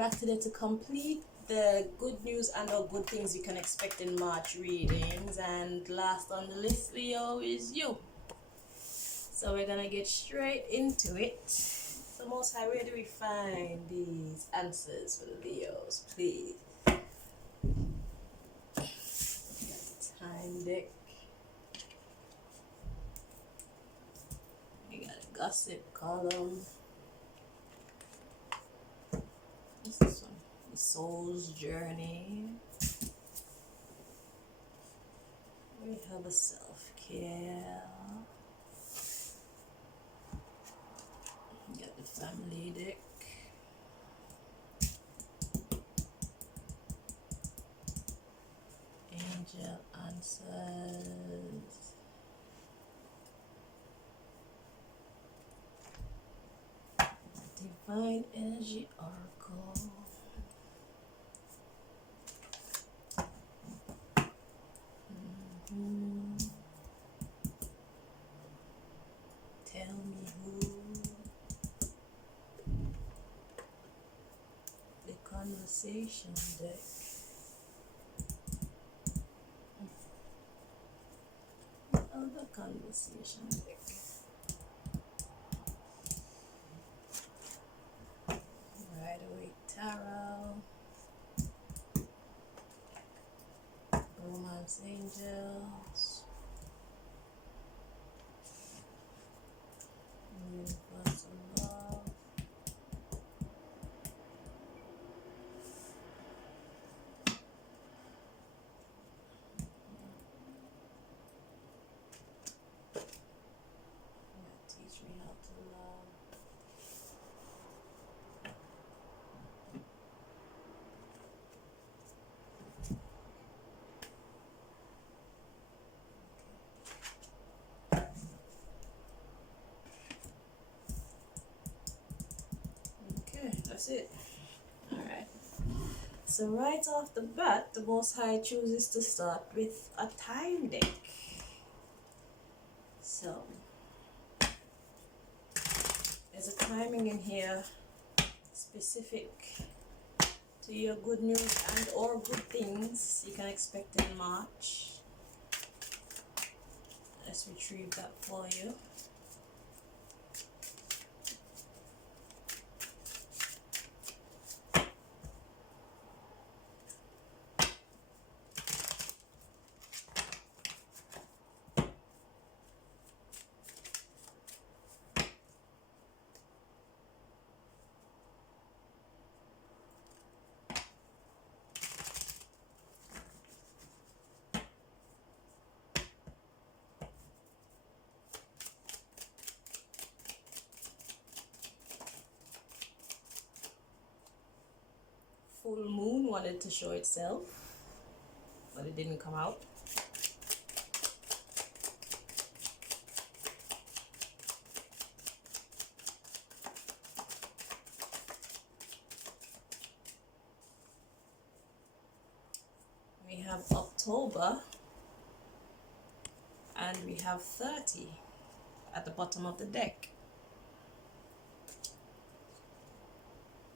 back today to complete the good news and or good things you can expect in March readings. And last on the list, Leo, is you. So we're gonna get straight into it. So Most High, where do we find these answers for the Leos, please? Time deck. We got a gossip column. What's this one? The Soul's Journey. We have a self-care. We got the family deck. Angel answers. Divine Energy Oracle. Tell me who. The Conversation deck. The Conversation deck. Rider-Waite Tarot. Romance Angels. Universal Love. Teach me how to love. Okay, that's it. Alright. So right off the bat, the Most High chooses to start with a time deck. So there's a timing in here specific to your good news and or good things you can expect in March. Let's retrieve that for you. Full moon wanted to show itself, but it didn't come out. We have October and we have 30 at the bottom of the deck.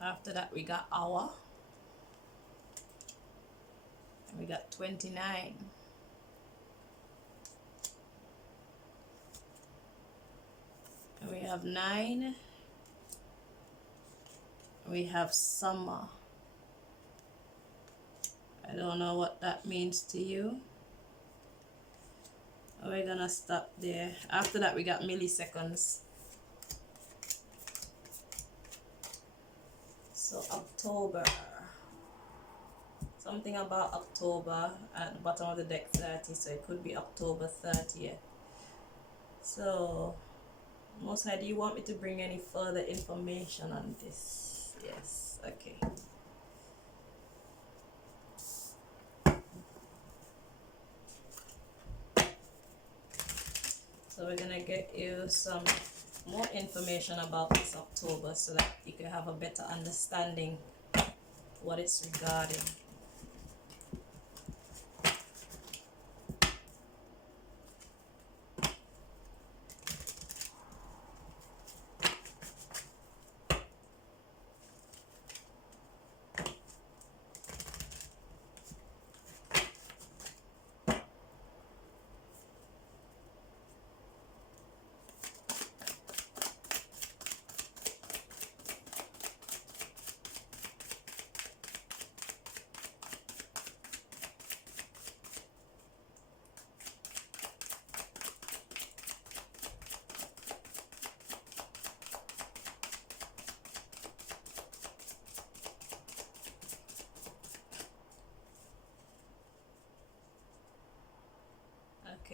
After that we got hour. We got 29. And we have 9. We have summer. I don't know what that means to you. We're gonna stop there. After that we got milliseconds. So October. Something about October at the bottom of the deck 30, so it could be October 30th. So, Most High, do you want me to bring any further information on this? Yes, okay. So we're gonna get you some more information about this October so that you can have a better understanding what it's regarding.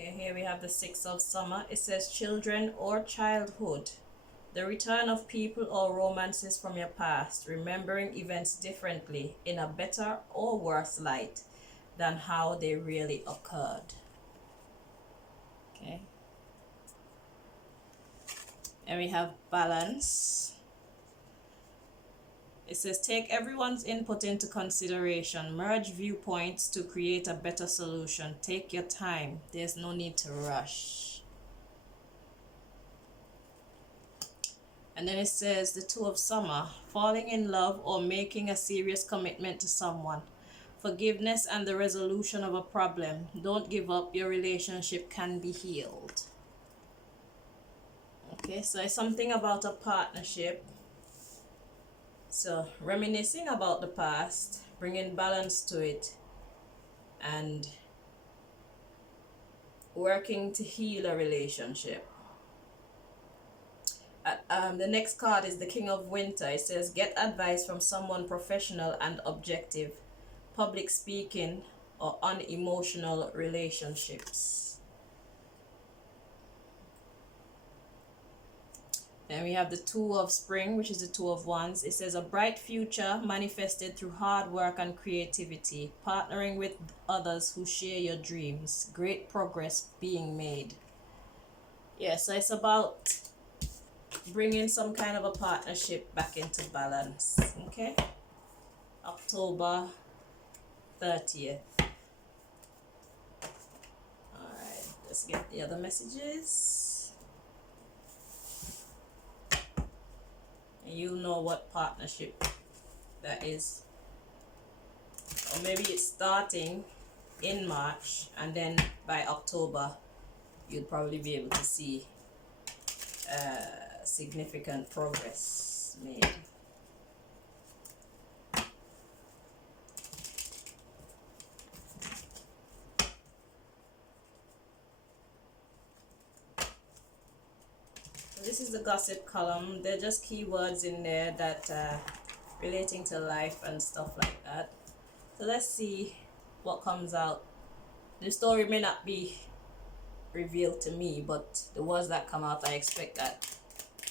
Okay, here we have the Six of Summer. It says children or childhood. The return of people or romances from your past, remembering events differently in a better or worse light than how they really occurred. Okay. And we have balance. It says take everyone's input into consideration. Merge viewpoints to create a better solution. Take your time. There's no need to rush. And then it says the Two of Summer. Falling in love or making a serious commitment to someone. Forgiveness and the resolution of a problem. Don't give up. Your relationship can be healed. Okay, so it's something about a partnership. So reminiscing about the past, bringing balance to it, and working to heal a relationship. The next card is the King of Winter. It says get advice from someone professional and objective. Public speaking or unemotional relationships. Then we have the Two of Spring, which is the Two of Wands. It says a bright future manifested through hard work and creativity, partnering with others who share your dreams, great progress being made. Yeah, so it's about bringing some kind of a partnership back into balance. Okay, October 30th. All right, let's get the other messages. You know what partnership that is, or maybe it's starting in March and then by October you'll probably be able to see significant progress made. This is the gossip column. They're just keywords in there that relating to life and stuff like that. So let's see what comes out. The story may not be revealed to me, but the words that come out, I expect that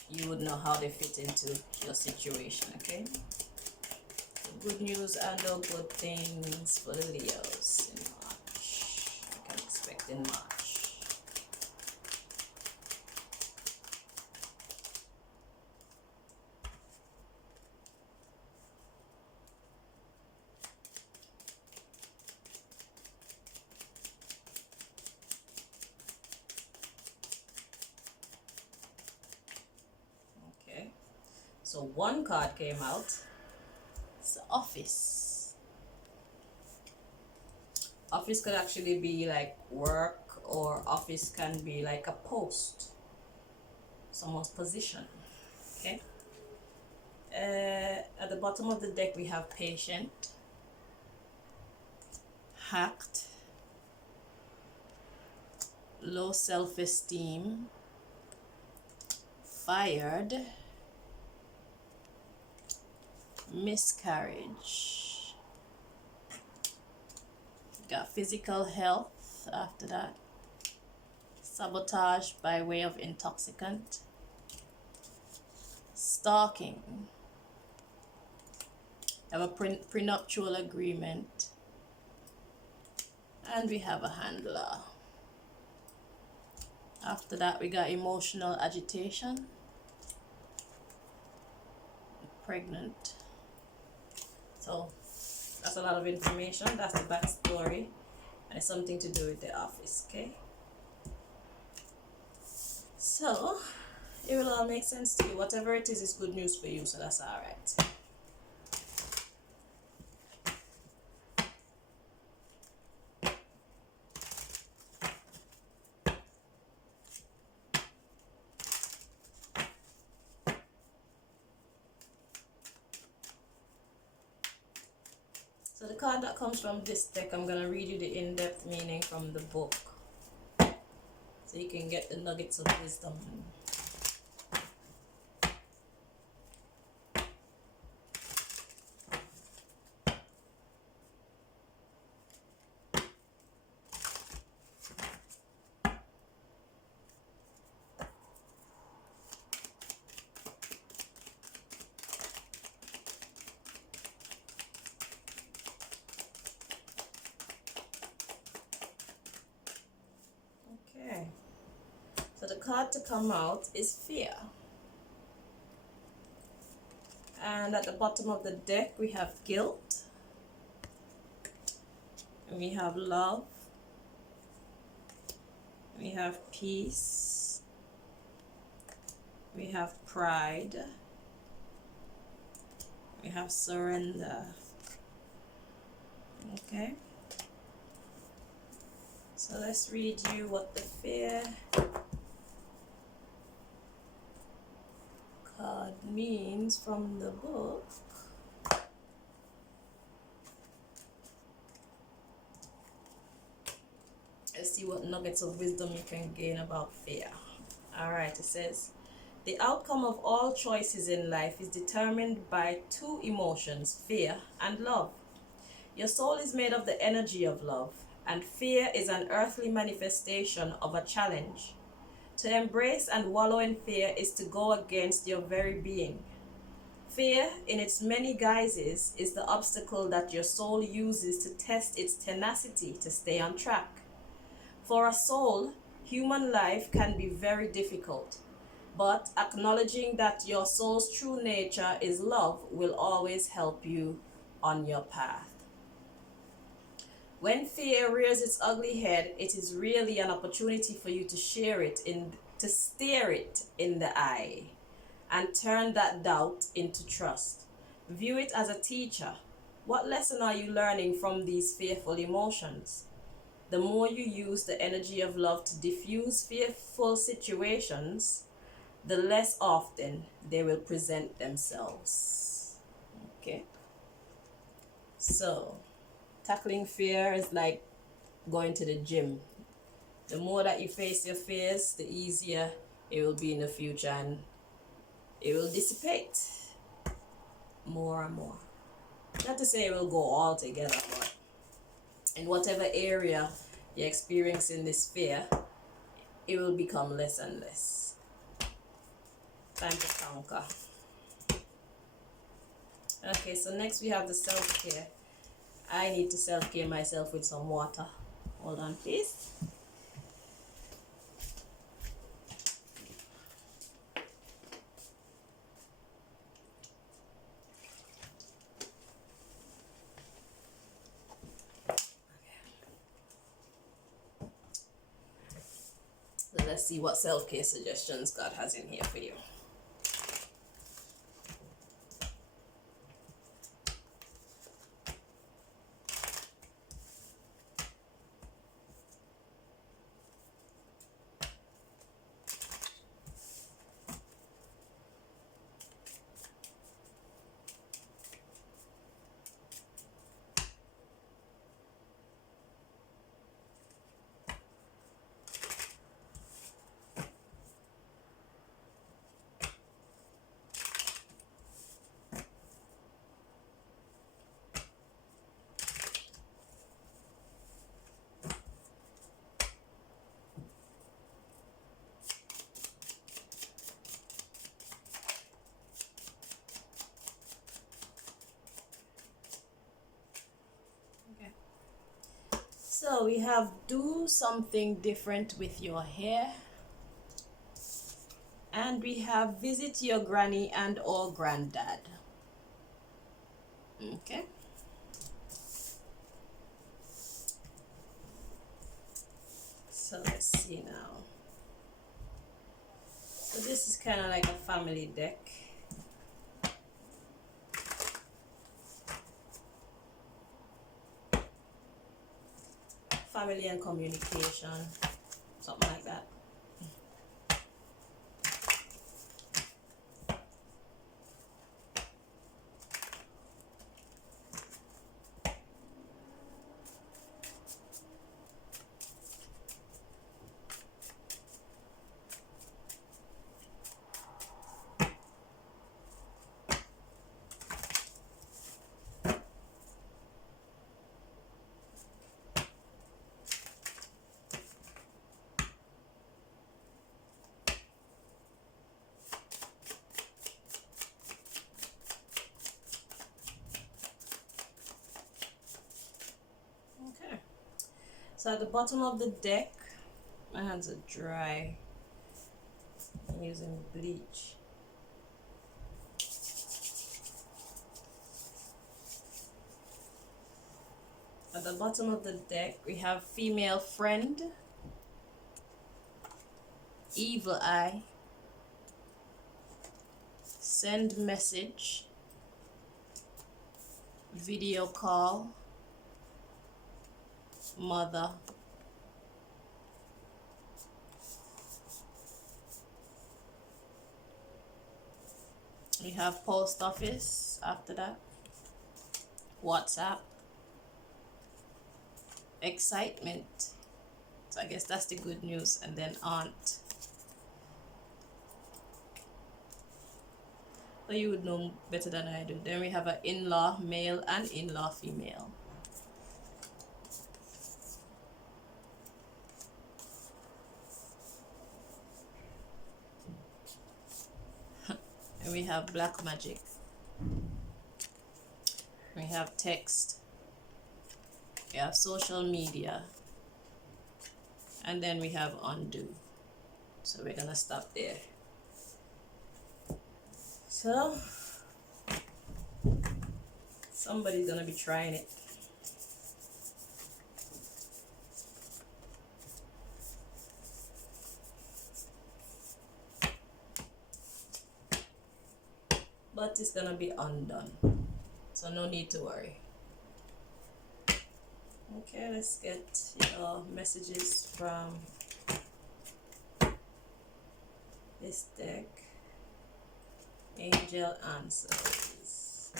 you would know how they fit into your situation. Okay, so good news and all good things for the Leos in March. I can expect in March. So one card came out. It's the Office. Office could actually be like work, or office can be like a post, someone's position. Okay. At the bottom of the deck we have Patient, Hacked, Low self-esteem, Fired, Miscarriage. Got Physical Health after that. Sabotage by way of intoxicant. Stalking. Have a prenuptial agreement. And we have a Handler. After that we got Emotional Agitation. Pregnant. So that's a lot of information. That's the backstory, and it's something to do with the Office. Okay, so it will all make sense to you. Whatever it is good news for you, so that's all right. So the card that comes from this deck, I'm going to read you the in-depth meaning from the book, so you can get the nuggets of wisdom. card to come out is fear. And at the bottom of the deck, we have guilt. And we have love. We have peace. We have pride. We have surrender. Okay. So let's read you what the fear card means from the book. Let's see what nuggets of wisdom you can gain about fear. Alright, it says, the outcome of all choices in life is determined by two emotions, fear and love. Your soul is made of the energy of love, and fear is an earthly manifestation of a challenge. To embrace and wallow in fear is to go against your very being. Fear, in its many guises, is the obstacle that your soul uses to test its tenacity to stay on track. For a soul, human life can be very difficult, but acknowledging that your soul's true nature is love will always help you on your path. When fear rears its ugly head, it is really an opportunity for you to stare it in the eye and turn that doubt into trust. View it as a teacher. What lesson are you learning from these fearful emotions? The more you use the energy of love to diffuse fearful situations, the less often they will present themselves. Okay? So, tackling fear is like going to the gym. The more that you face your fears, the easier it will be in the future, and it will dissipate more and more. Not to say it will go all together, but in whatever area you're experiencing this fear, it will become less and less. Time to conquer. Okay, so next we have the self-care. I need to self-care myself with some water. Hold on, please. So let's see what self-care suggestions God has in here for you. So we have do something different with your hair. And we have visit your granny and or granddad. Okay. So let's see now. So this is kind of like a family deck. Family and communication, something like that. So at the bottom of the deck, my hands are dry. using bleach. At the bottom of the deck, we have female friend, evil eye, send message, video call, mother, we have post office after that, WhatsApp, excitement, so I guess that's the good news, and then aunt. So you would know better than I do. Then we have an in-law male and in-law female. And we have black magic. We have text. We have social media. And then we have undo. So we're gonna stop there. So somebody's gonna be trying it. But it's gonna be undone. So no need to worry. Okay, let's get your messages from this deck. Angel answers.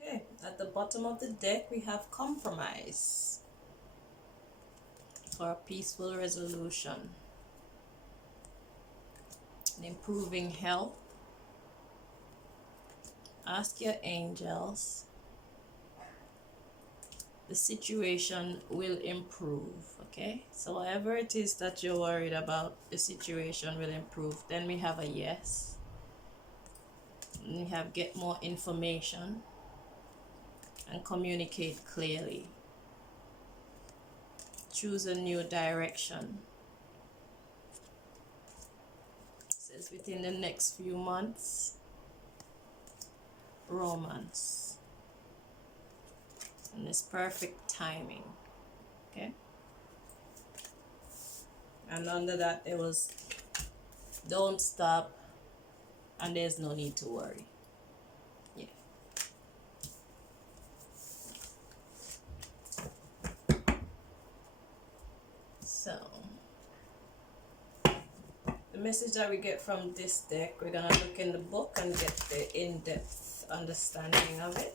Okay, at the bottom of the deck we have compromise for a peaceful resolution, and improving health. Ask your angels. The situation will improve, okay? So whatever it is that you're worried about, the situation will improve. Then we have a yes. And we have get more information and communicate clearly. Choose a new direction. It says within the next few months, romance. And it's perfect timing. Okay? And under that there was don't stop and there's no need to worry. Yeah. So the message that we get from this deck, we're gonna look in the book and get the in-depth understanding of it.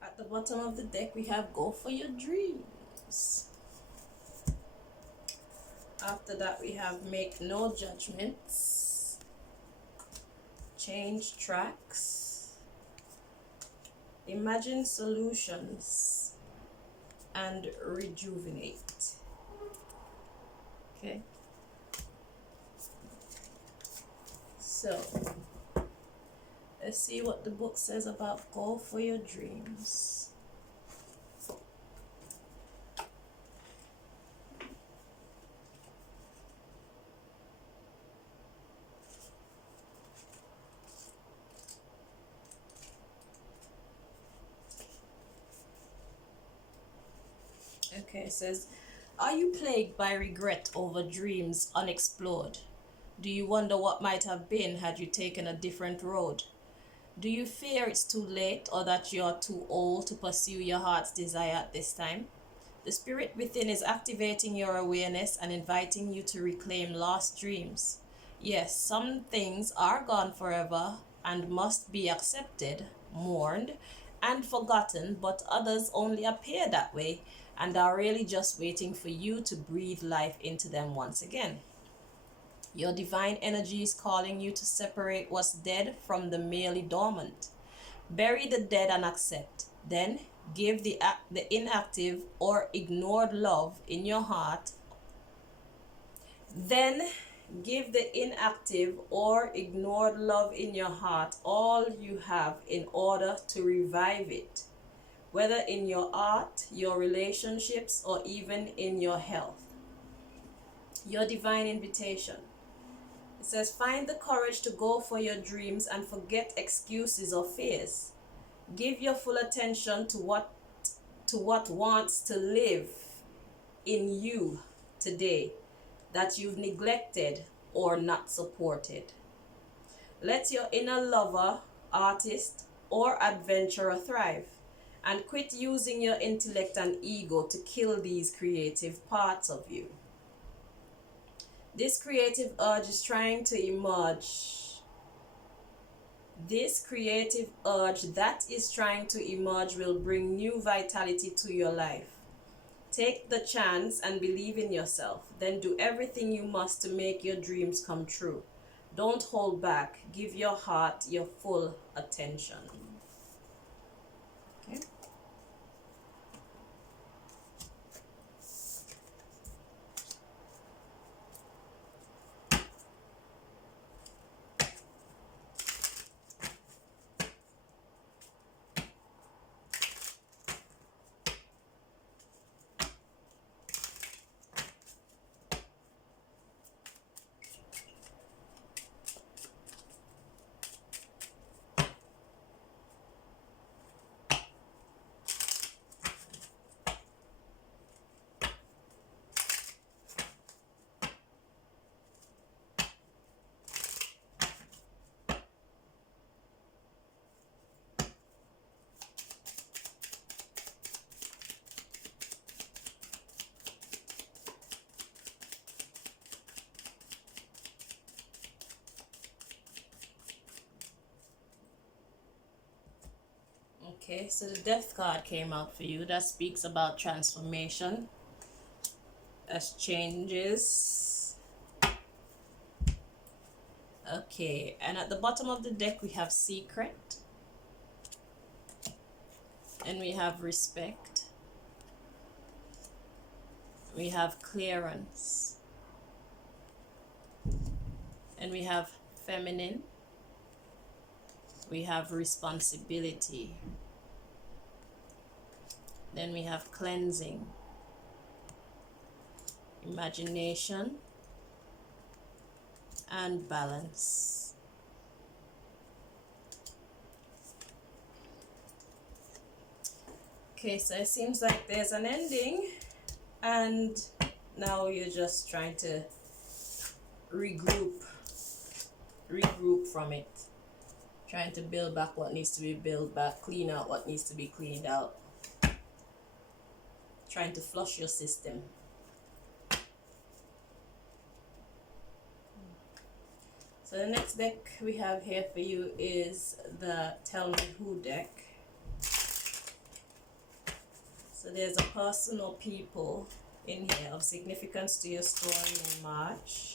At the bottom of the deck we have go for your dreams. After that, we have make no judgments, change tracks, imagine solutions, and rejuvenate. Okay. So, let's see what the book says about go for your dreams. Okay, it says, are you plagued by regret over dreams unexplored? Do you wonder what might have been had you taken a different road? Do you fear it's too late or that you are too old to pursue your heart's desire at this time? The spirit within is activating your awareness and inviting you to reclaim lost dreams. Yes, some things are gone forever and must be accepted, mourned, and forgotten, but others only appear that way and are really just waiting for you to breathe life into them once again. Your divine energy is calling you to separate what's dead from the merely dormant. Bury the dead and accept. Then give the inactive or ignored love in your heart. Then give the inactive or ignored love in your heart all you have in order to revive it, whether in your art, your relationships, or even in your health. Your divine invitation. It says, find the courage to go for your dreams and forget excuses or fears. Give your full attention to what wants to live in you today that you've neglected or not supported. Let your inner lover, artist, or adventurer thrive, and quit using your intellect and ego to kill these creative parts of you. This creative urge is trying to emerge. This creative urge that is trying to emerge will bring new vitality to your life. Take the chance and believe in yourself. Then do everything you must to make your dreams come true. Don't hold back. Give your heart your full attention. Okay. Okay, so the Death card came out for you. That speaks about transformation, as changes. Okay, and at the bottom of the deck we have secret, and we have respect, we have clearance, and we have feminine, we have responsibility, then we have cleansing, imagination, and balance. Okay, so it seems like there's an ending, and now you're just trying to regroup from it, trying to build back what needs to be built back, clean out what needs to be cleaned out, trying to flush your system. So the next deck we have here for you is the Tell Me Who deck. So there's a person or people in here of significance to your story in March.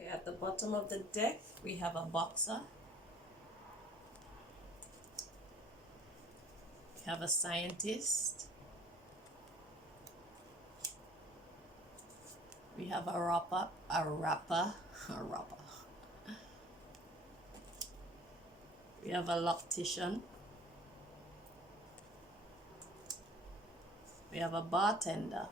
Okay, at the bottom of the deck, we have a boxer. We have a scientist. We have a rapper. We have a loctician. We have a bartender.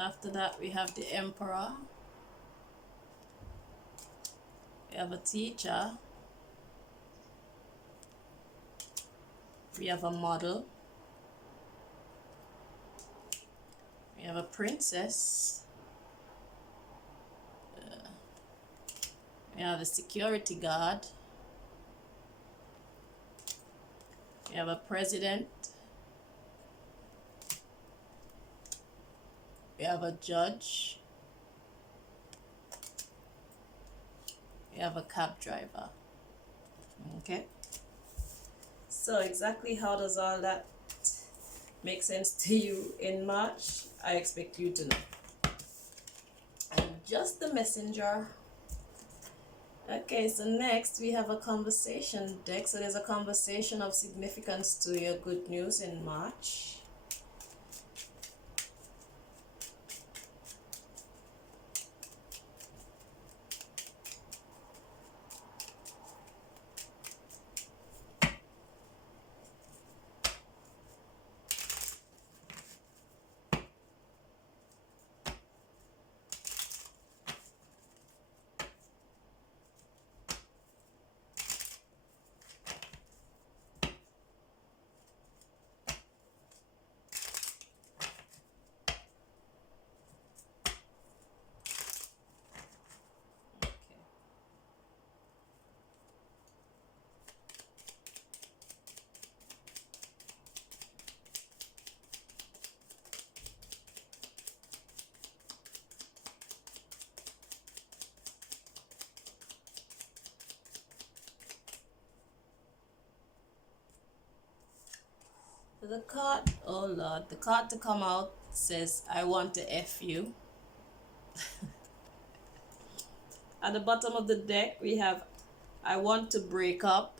After that, we have the emperor. We have a teacher. We have a model. We have a princess. We have a security guard. We have a president. We have a judge. We have a cab driver. Okay. So exactly how does all that make sense to you in March? I expect you to know. I'm just the messenger. Okay, so next we have a conversation deck. So there's a conversation of significance to your good news in March. The card, oh Lord, the card to come out says, I want to F you. At the bottom of the deck, we have, I want to break up.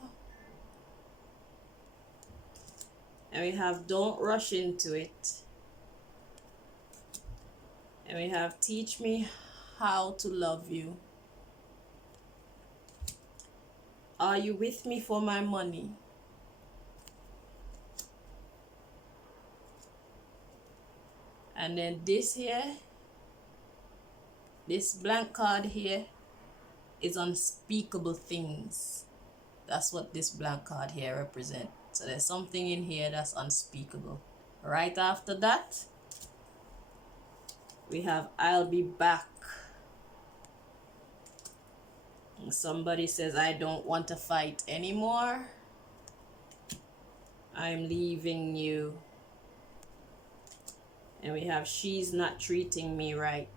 And we have, don't rush into it. And we have, teach me how to love you. Are you with me for my money? And then this here, this blank card here is unspeakable things. That's what this blank card here represents. So there's something in here that's unspeakable. Right after that, we have I'll be back. And somebody says, I don't want to fight anymore. I'm leaving you. And we have, she's not treating me right.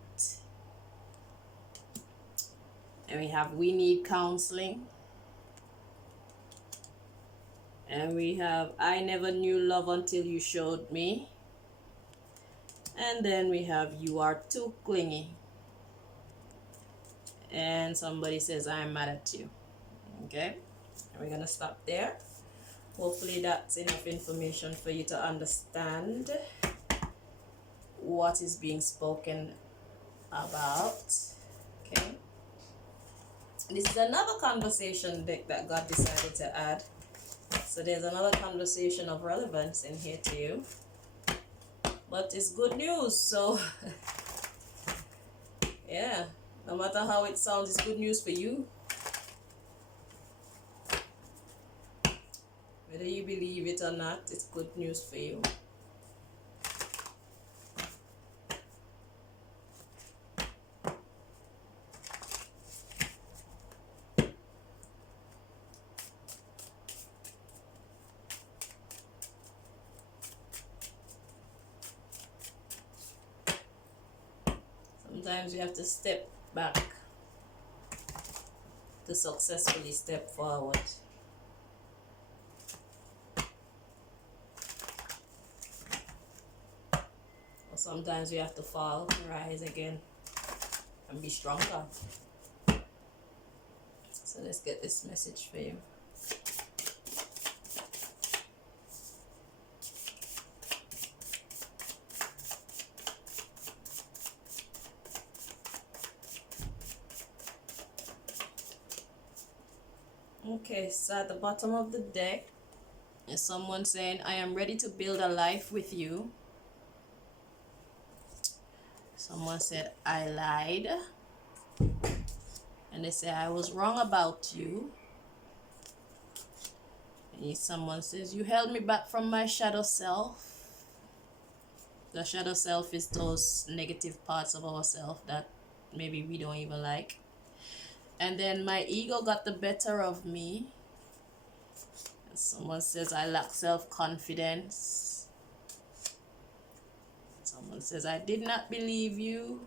And we have, we need counseling. And we have, I never knew love until you showed me. And then we have, you are too clingy. And somebody says, I'm mad at you. Okay? And we're going to stop there. Hopefully that's enough information for you to understand what is being spoken about. Okay, This is another conversation deck that God decided to add. So there's another conversation of relevance in here to you. But it's good news, so yeah, no matter how it sounds, it's good news for you. Whether you believe it or not, it's good news for you. Sometimes you have to step back to successfully step forward. Or sometimes we have to fall to rise again and be stronger. So let's get this message for you. Okay, so at the bottom of the deck is someone saying, I am ready to build a life with you. Someone said, I lied. And they say, I was wrong about you. And someone says, you held me back from my shadow self. The shadow self is those negative parts of ourselves that maybe we don't even like. And then my ego got the better of me. And someone says, I lack self-confidence. Someone says, I did not believe you.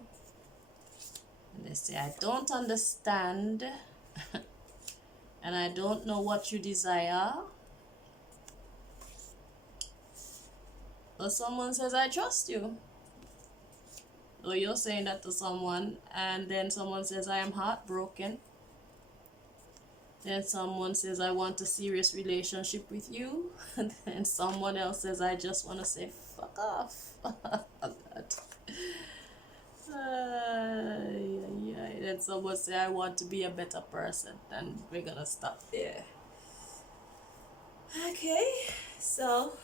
And they say, I don't understand. And I don't know what you desire. Or someone says, I trust you. Or you're saying that to someone, and then someone says, I am heartbroken. Then someone says, I want a serious relationship with you. And then someone else says, I just want to say, fuck off. Then someone say, I want to be a better person. And we're going to stop there. Okay, so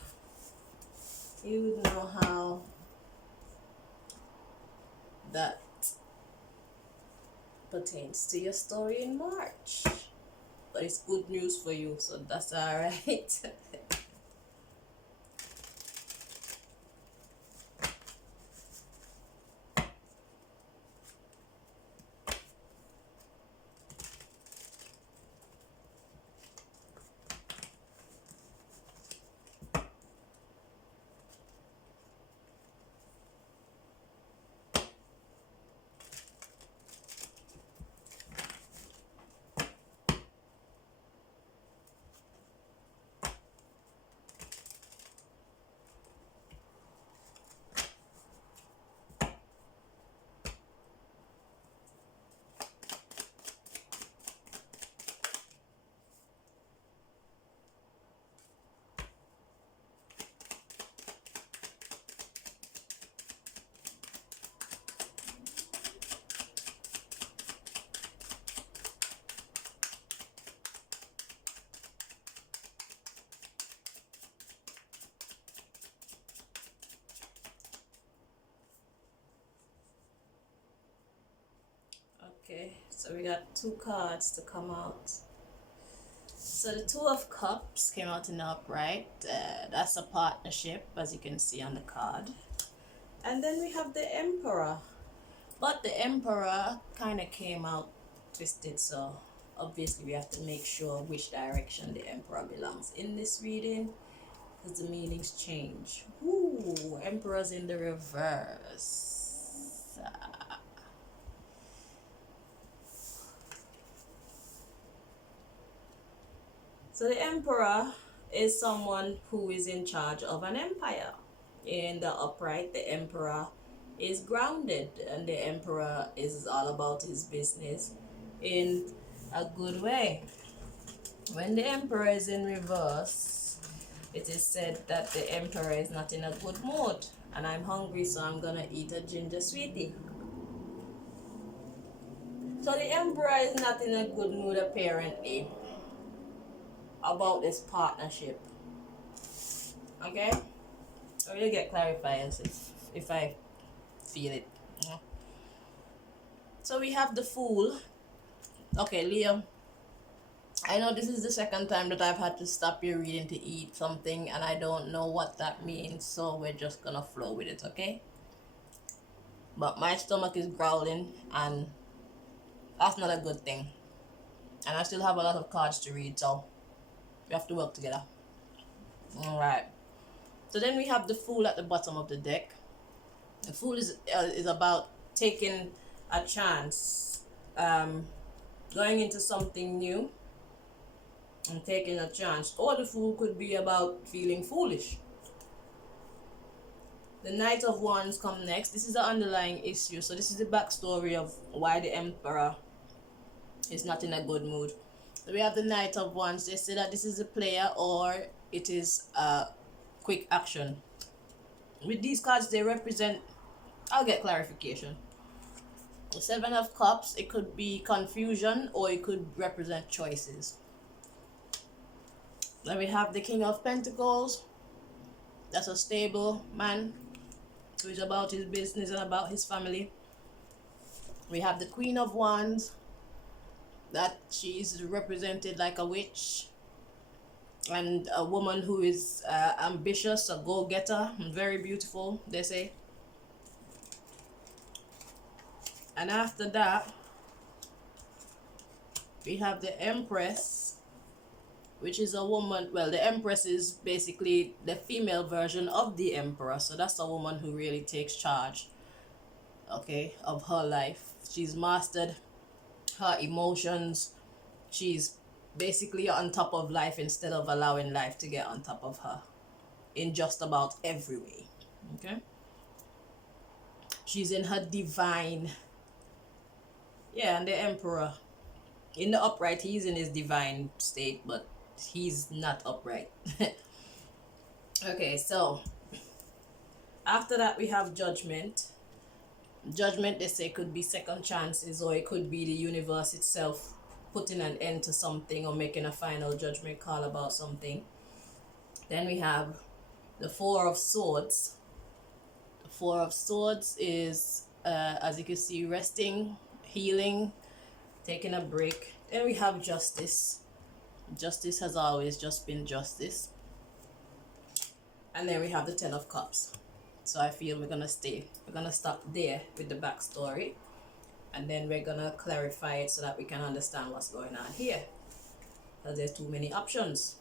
you know how that pertains to your story in March. But it's good news for you, so that's alright. Okay, so we got two cards to come out. So the Two of Cups came out in the upright. That's a partnership, as you can see on the card. And then we have the Emperor. But the Emperor kind of came out twisted, so obviously we have to make sure which direction the Emperor belongs in this reading, because the meanings change. Ooh, Emperor's in the reverse. So the Emperor is someone who is in charge of an empire. In the upright, the Emperor is grounded, and the Emperor is all about his business in a good way. When the Emperor is in reverse, it is said that the Emperor is not in a good mood. And I'm hungry, so I'm gonna eat a ginger sweetie. So the Emperor is not in a good mood apparently about this partnership. Okay? I will get clarifiers if I feel it. Yeah. So we have the Fool. Okay, Leo. I know this is the second time that I've had to stop your reading to eat something, and I don't know what that means, so we're just gonna flow with it, okay? But my stomach is growling, and that's not a good thing. And I still have a lot of cards to read, so we have to work together. Alright. So then we have the Fool at the bottom of the deck. The Fool is about taking a chance, going into something new and taking a chance. Or the Fool could be about feeling foolish. The Knight of Wands come next. This is the underlying issue. So this is the backstory of why the Emperor is not in a good mood. So we have the Knight of Wands. They say that this is a player or it is a quick action. With these cards, they represent... I'll get clarification. The Seven of Cups, it could be confusion or it could represent choices. Then we have the King of Pentacles. That's a stable man who is about his business and about his family. We have the Queen of Wands, that she's represented like a witch and a woman who is ambitious, a go-getter, very beautiful, they say. And after that, we have the Empress, which is a woman. Well, the Empress is basically the female version of the Emperor. So that's a woman who really takes charge, okay, of her life. She's mastered her emotions. She's basically on top of life instead of allowing life to get on top of her in just about every way, okay? She's in her divine... Yeah, and the Emperor, in the upright, he's in his divine state, but he's not upright. Okay, so after that we have Judgment. Judgment, they say, could be second chances, or it could be the universe itself putting an end to something or making a final judgment call about something. Then we have the Four of Swords. The Four of Swords is, as you can see, resting, healing, taking a break. Then we have Justice. Justice has always just been justice. And then we have the Ten of Cups. So I feel we're gonna stop there with the backstory, and then we're gonna clarify it so that we can understand what's going on here, because there's too many options.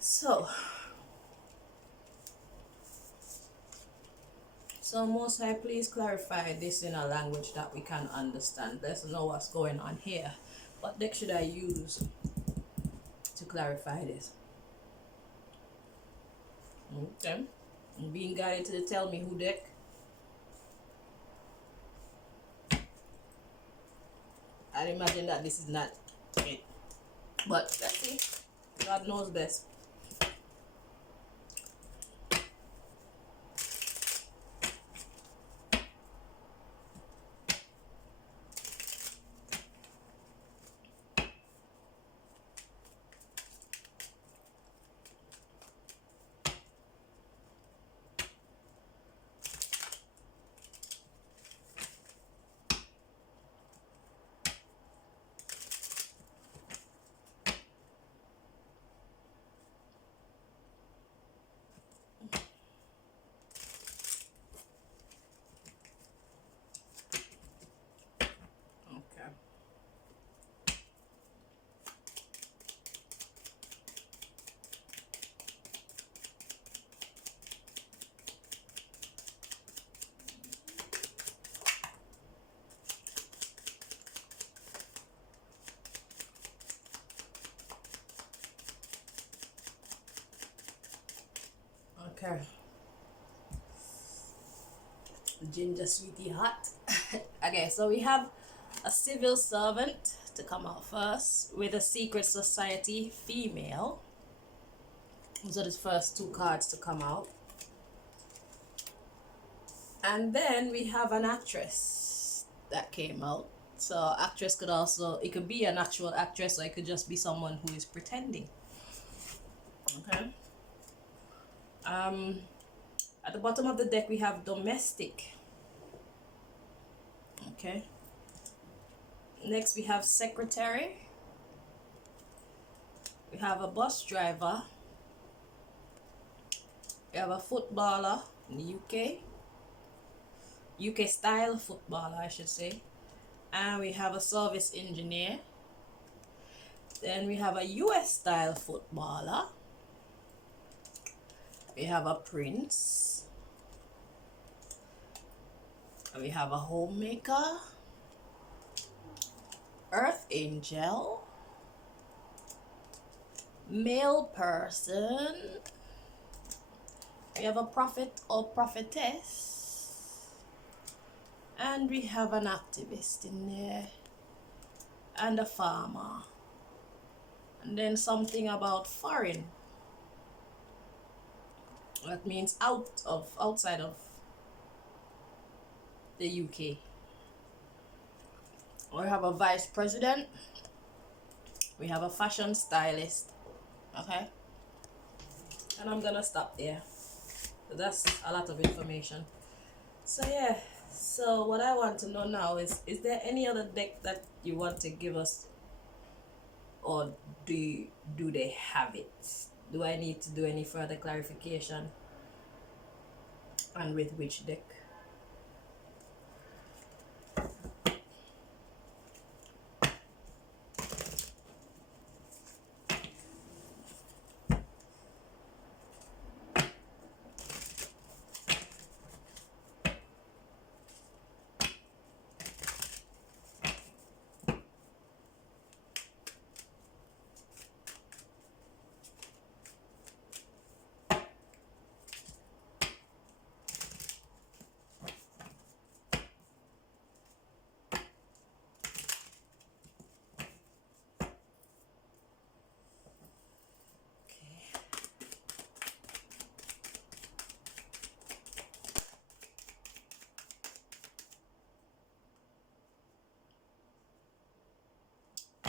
So Most High, please clarify this in a language that we can understand. Let's know what's going on here. What deck should I use to clarify this? Okay, I'm being guided to tell me who deck. I imagine that this is not it, but let's see. God knows best. Okay. Ginger sweetie hot. Okay, so we have a civil servant to come out first with a secret society female. Those are the first two cards to come out. And then we have an actress. that came out. So actress could also, it could be an actual actress, or it could just be someone who is pretending. Okay. At the bottom of the deck we have domestic. Okay. Next we have secretary. We have a bus driver. We have a footballer in the UK style footballer, I should say. And we have a service engineer. Then we have a US style footballer. We have a prince. And we have a homemaker. Earth angel. Male person. We have a prophet or prophetess. And we have an activist in there. And a farmer. And then something about foreign. That means outside of the UK. We have a vice president. We have a fashion stylist. Okay. And I'm gonna stop there. So that's a lot of information. So yeah. So what I want to know now is there any other deck that you want to give us, or do they have it? Do I need to do any further clarification? And with which deck?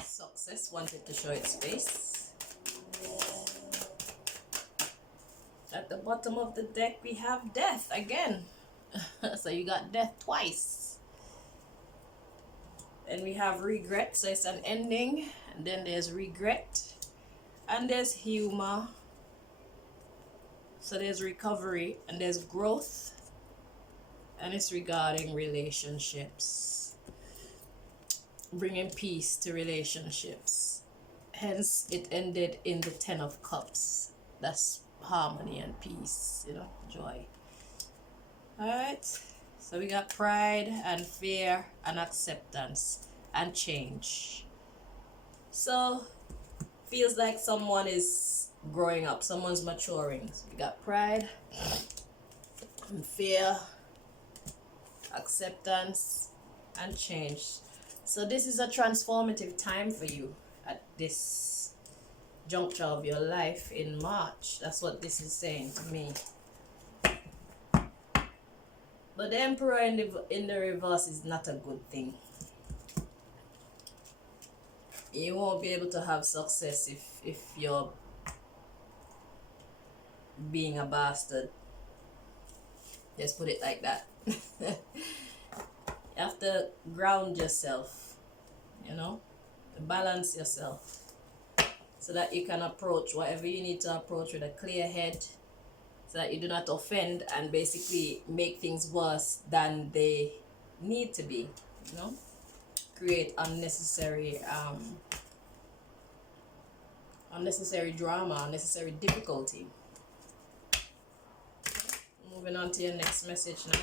Success wanted to show its face. At the bottom of the deck we have death again. So you got death twice. Then we have regret, so it's an ending. And then there's regret. And there's humor. So there's recovery. And there's growth. And it's regarding relationships. Bringing peace to relationships. Hence it ended in the 10 of Cups. That's harmony and peace, you know, joy. Alright, so we got pride and fear and acceptance and change. So feels like someone is growing up, someone's maturing. So we got pride and fear, acceptance and change. So this is a transformative time for you at this juncture of your life in March. That's what this is saying to me. But the Emperor in the reverse is not a good thing. You won't be able to have success if you're being a bastard. Just put it like that. You have to ground yourself, you know, balance yourself so that you can approach whatever you need to approach with a clear head, so that you do not offend and basically make things worse than they need to be, you know, create unnecessary drama, unnecessary difficulty. Moving on to your next message now.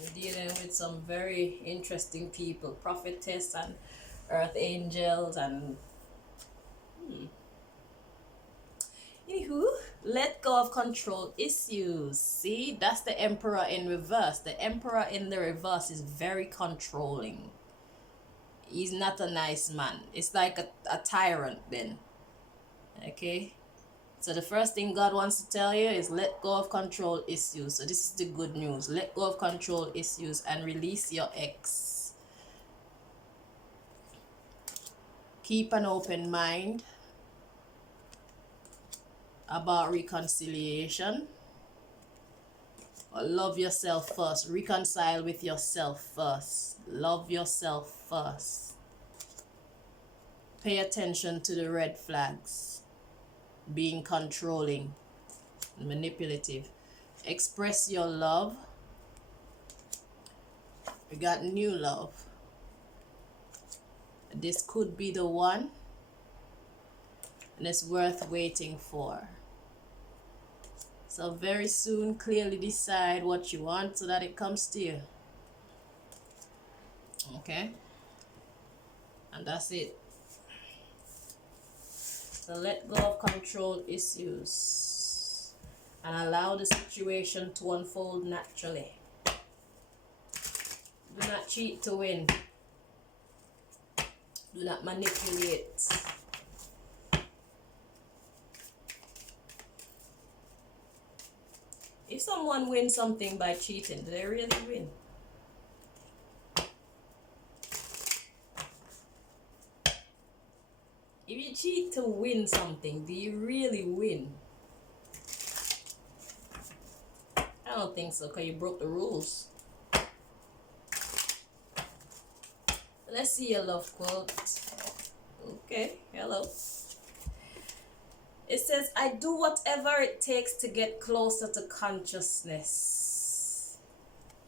You're dealing with some very interesting people, prophetess and earth angels and anywho, let go of control issues. See, that's the emperor in reverse. The emperor in the reverse is very controlling. He's not a nice man. It's like a tyrant then. Okay, so the first thing God wants to tell you is let go of control issues. So this is the good news. Let go of control issues and release your ex. Keep an open mind about reconciliation. Love yourself first. Reconcile with yourself first. Love yourself first. Pay attention to the red flags. Being controlling, manipulative. Express your love. We got new love. This could be the one, and it's worth waiting for. So very soon, clearly decide what you want so that it comes to you. Okay? And that's it. So let go of control issues and allow the situation to unfold naturally. Do not cheat to win. Do not manipulate. If someone wins something by cheating, do they really win? If you cheat to win something, do you really win? I don't think so, because you broke the rules. Let's see your love quote. Okay, hello. It says, I do whatever it takes to get closer to consciousness.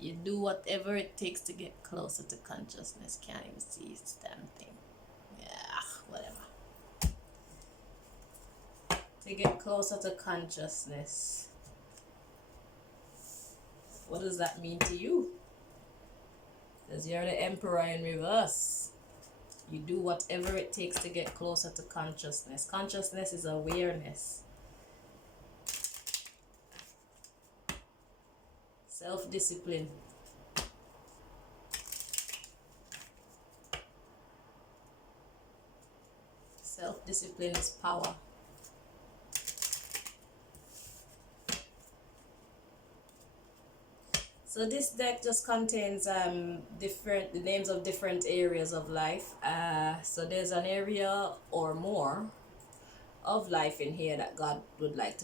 You do whatever it takes to get closer to consciousness. Can't even see this damn thing. Yeah, whatever. To get closer to consciousness. What does that mean to you? Because you're the emperor in reverse. You do whatever it takes to get closer to consciousness. Consciousness is awareness. Self-discipline. Self-discipline is power. So this deck just contains the names of different areas of life. So there's an area or more of life in here that God would like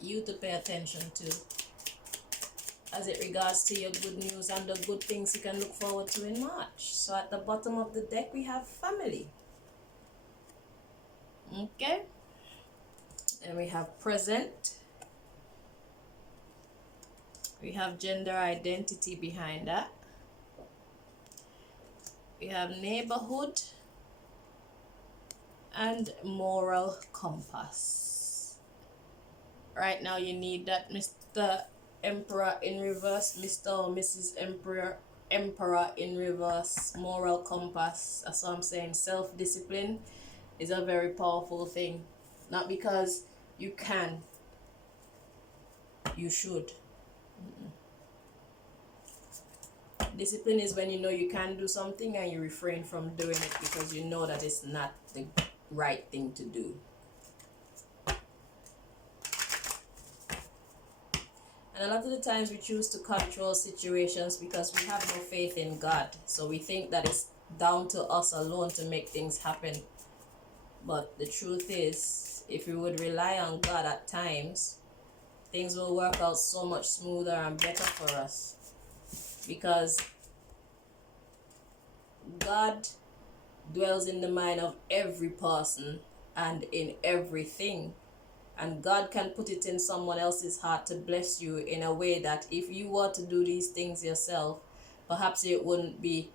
you to pay attention to, as it regards to your good news and the good things you can look forward to in March. So at the bottom of the deck we have family. Okay. And we have present. We have gender identity behind that. We have neighborhood and moral compass. Right now you need that, Mr. Emperor in reverse, Mr. or Mrs. Emperor in reverse, moral compass. That's what I'm saying. Self-discipline is a very powerful thing. Not because you can, you should. Discipline is when you know you can do something and you refrain from doing it because you know that it's not the right thing to do. And a lot of the times we choose to control situations because we have no faith in God. So we think that it's down to us alone to make things happen. But the truth is, if we would rely on God at times, things will work out so much smoother and better for us. Because God dwells in the mind of every person and in everything. And God can put it in someone else's heart to bless you in a way that if you were to do these things yourself, perhaps it wouldn't be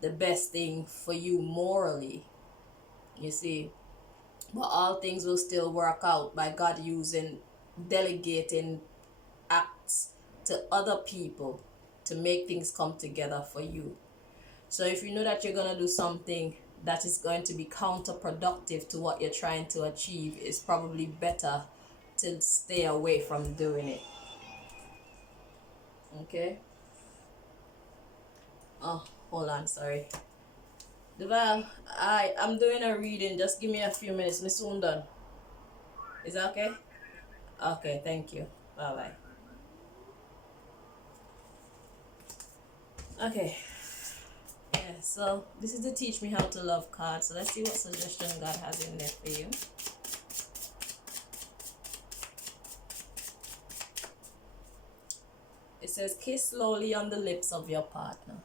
the best thing for you morally. You see? But all things will still work out by God delegating acts to other people to make things come together for you. So if you know that you're going to do something that is going to be counterproductive to what you're trying to achieve, it's probably better to stay away from doing it. Okay? Oh, hold on, sorry. Duval, I'm doing a reading. Just give me a few minutes. I'm soon done. Is that okay? Okay, thank you. Bye-bye. Okay. Yeah, so this is the Teach Me How to Love card. So let's see what suggestion God has in there for you. It says, kiss slowly on the lips of your partner.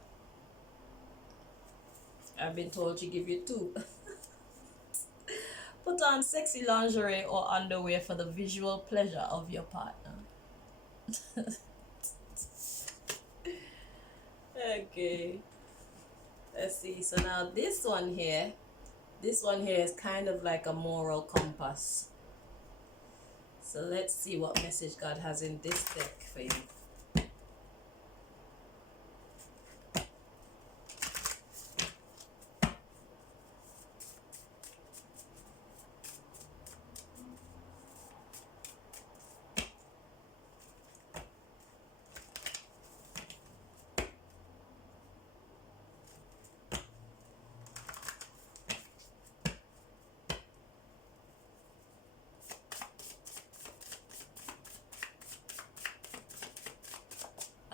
I've been told to give you 2. Put on sexy lingerie or underwear for the visual pleasure of your partner. Okay. Let's see. So now this one here is kind of like a moral compass. So let's see what message God has in this deck for you.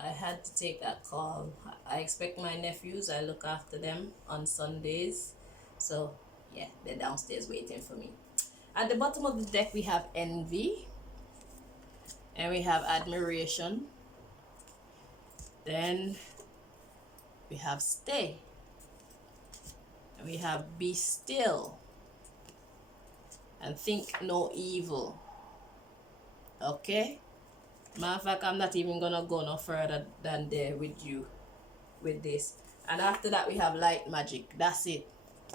I had to take that call. I expect my nephews. I look after them on Sundays. So, yeah, they're downstairs waiting for me. At the bottom of the deck, we have envy. And we have admiration. Then we have stay. And we have be still. And think no evil. Okay? Matter of fact, I'm not even gonna go no further than there with you with this. And after that, we have light magic. That's it.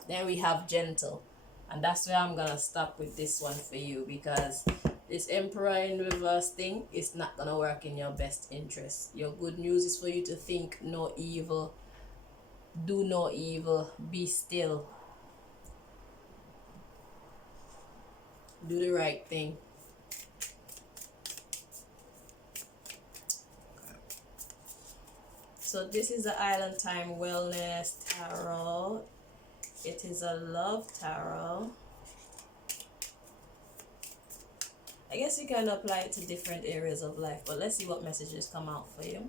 Then we have gentle. And that's where I'm gonna stop with this one for you, because this Emperor in reverse thing is not gonna work in your best interest. Your good news is for you to think no evil, do no evil, be still, do the right thing. So this is the Island Time Wellness Tarot. It is a love tarot. I guess you can apply it to different areas of life, but let's see what messages come out for you.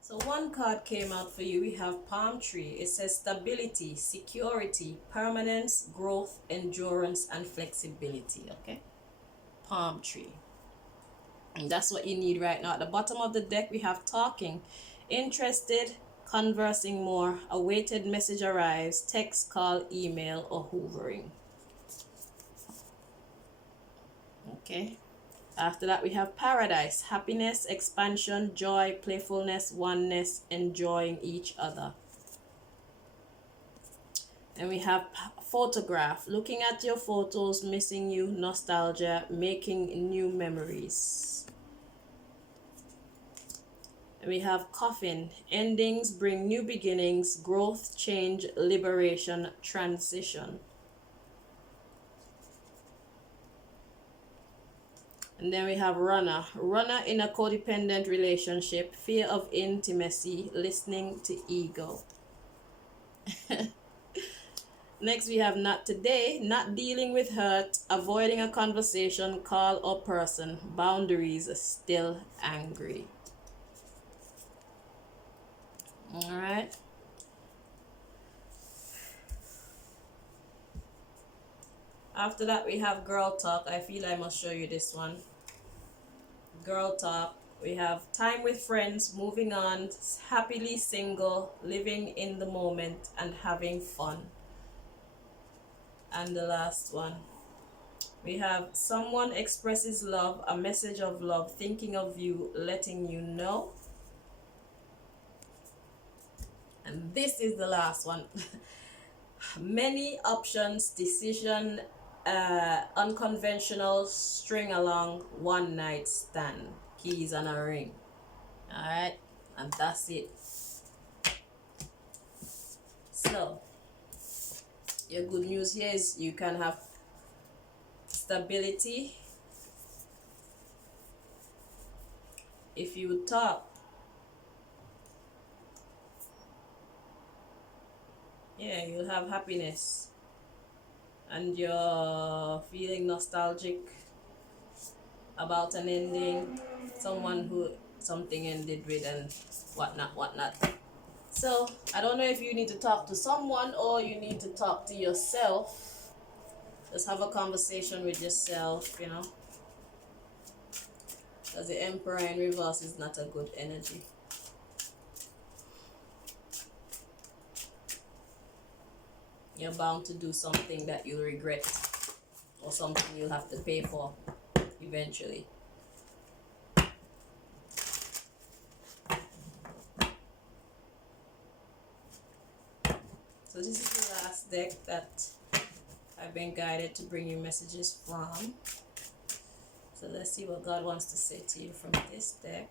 So one card came out for you. We have palm tree. It says stability, security, permanence, growth, endurance, and flexibility. Okay, palm tree. And that's what you need right now. At the bottom of the deck, we have talking, interested, conversing more, awaited message arrives, text, call, email, or hoovering. Okay. After that, we have paradise, happiness, expansion, joy, playfulness, oneness, enjoying each other. And we have photograph, looking at your photos, missing you, nostalgia, making new memories. And we have coffin, endings bring new beginnings, growth, change, liberation, transition. And then we have runner. Runner in a codependent relationship, fear of intimacy, listening to ego. Next, we have not today, not dealing with hurt, avoiding a conversation, call or person, boundaries, still angry. All right. After that, we have girl talk. I feel I must show you this one. Girl talk. We have time with friends, moving on, happily single, living in the moment, and having fun. And the last one, we have someone expresses love, a message of love, thinking of you, letting you know. And this is the last one. Many options, decision, unconventional, string along, one night stand, keys and a ring. All right, and that's it. So your good news here is you can have stability if you talk. Yeah, you'll have happiness and you're feeling nostalgic about an ending, someone who something ended with, and whatnot. So I don't know if you need to talk to someone or you need to talk to yourself. Just have a conversation with yourself, you know, because the Emperor in reverse is not a good energy. You're bound to do something that you'll regret, or something you'll have to pay for eventually. So this is the last deck that I've been guided to bring you messages from. So let's see what God wants to say to you from this deck.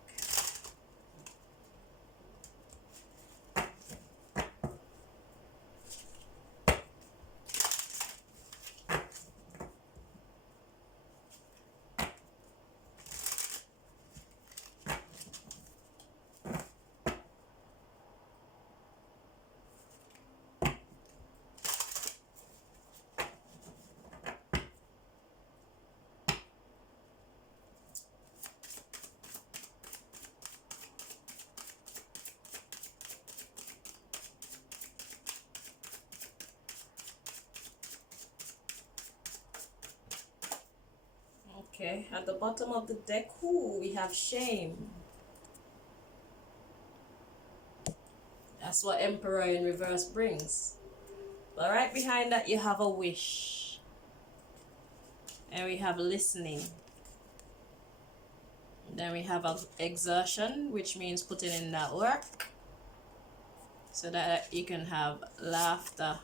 Okay, at the bottom of the deck, we have shame. That's what Emperor in reverse brings. But right behind that, you have a wish. And we have listening. Then we have exertion, which means putting in that work, so that you can have laughter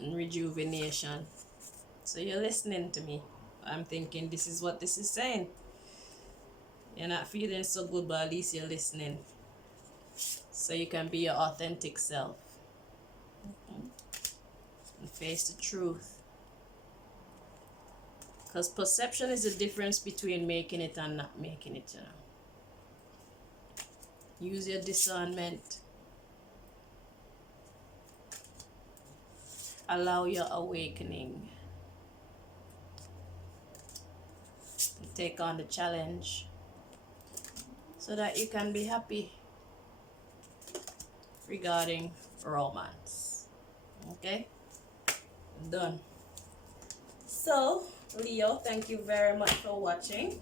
and rejuvenation. So you're listening to me. I'm thinking this is what this is saying. You're not feeling so good, but at least you're listening. So you can be your authentic self. And face the truth. Because perception is the difference between making it and not making it, you know. Use your discernment. Allow your awakening. Take on the challenge so that you can be happy regarding romance. Okay? Done. So, Leo, thank you very much for watching.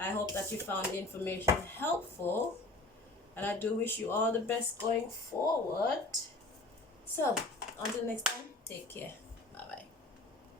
I hope that you found the information helpful, and I do wish you all the best going forward. So, until next time, take care.